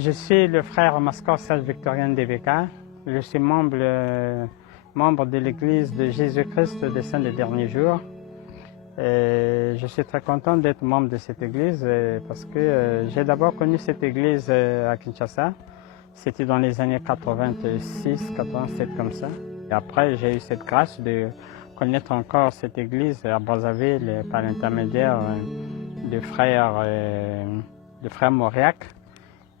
Je suis le frère Mascor Serge Victorien Debeka. Je suis membre de l'Église de Jésus-Christ des Saints des Derniers Jours. Je suis très content d'être membre de cette Église parce que j'ai d'abord connu cette Église à Kinshasa. C'était dans les années 86, 87 comme ça. Et après, j'ai eu cette grâce de connaître encore cette Église à Brazzaville par l'intermédiaire de frère Mauriac.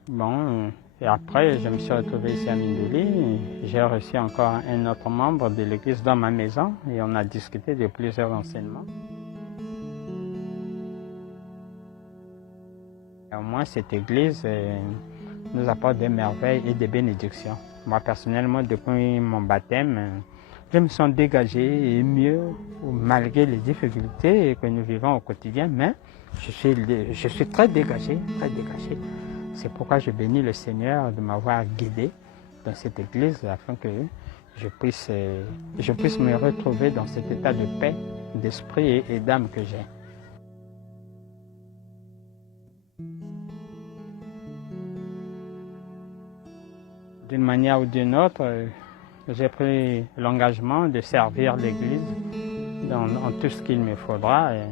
Bon, et après, je me suis retrouvé ici à Mindouli. J'ai reçu encore un autre membre de l'Église dans ma maison et on a discuté de plusieurs enseignements. Et au moins, cette Église nous apporte des merveilles et des bénédictions. Moi, personnellement, depuis mon baptême, je me sens dégagé et mieux, malgré les difficultés que nous vivons au quotidien, mais je suis très dégagé, très dégagé. C'est pourquoi je bénis le Seigneur de m'avoir guidé dans cette Église afin que je puisse me retrouver dans cet état de paix, d'esprit et d'âme que j'ai. D'une manière ou d'une autre, j'ai pris l'engagement de servir l'Église dans tout ce qu'il me faudra. Et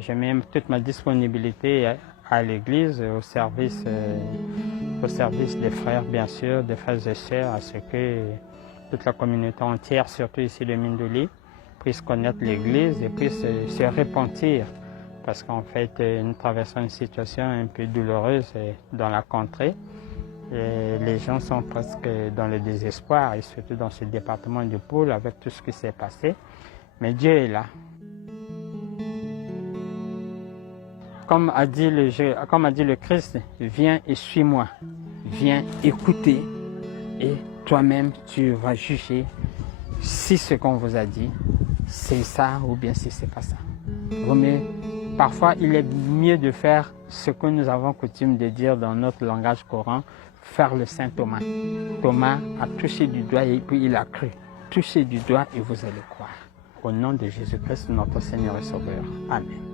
je mets toute ma disponibilité à l'Église, au service des frères, bien sûr, des frères et sœurs, à ce que toute la communauté entière, surtout ici de Mindouli, puisse connaître l'Église et puisse se repentir. Parce qu'en fait, nous traversons une situation un peu douloureuse dans la contrée. Et les gens sont presque dans le désespoir, et surtout dans ce département du Pôle avec tout ce qui s'est passé. Mais Dieu est là. Comme a dit le Christ, viens et suis-moi. Viens écouter et toi-même tu vas juger si ce qu'on vous a dit, c'est ça ou bien si c'est pas ça. Mais parfois, il est mieux de faire ce que nous avons coutume de dire dans notre langage courant, faire le Saint Thomas. Thomas a touché du doigt et puis il a cru. Touchez du doigt et vous allez croire. Au nom de Jésus-Christ, notre Seigneur et Sauveur. Amen.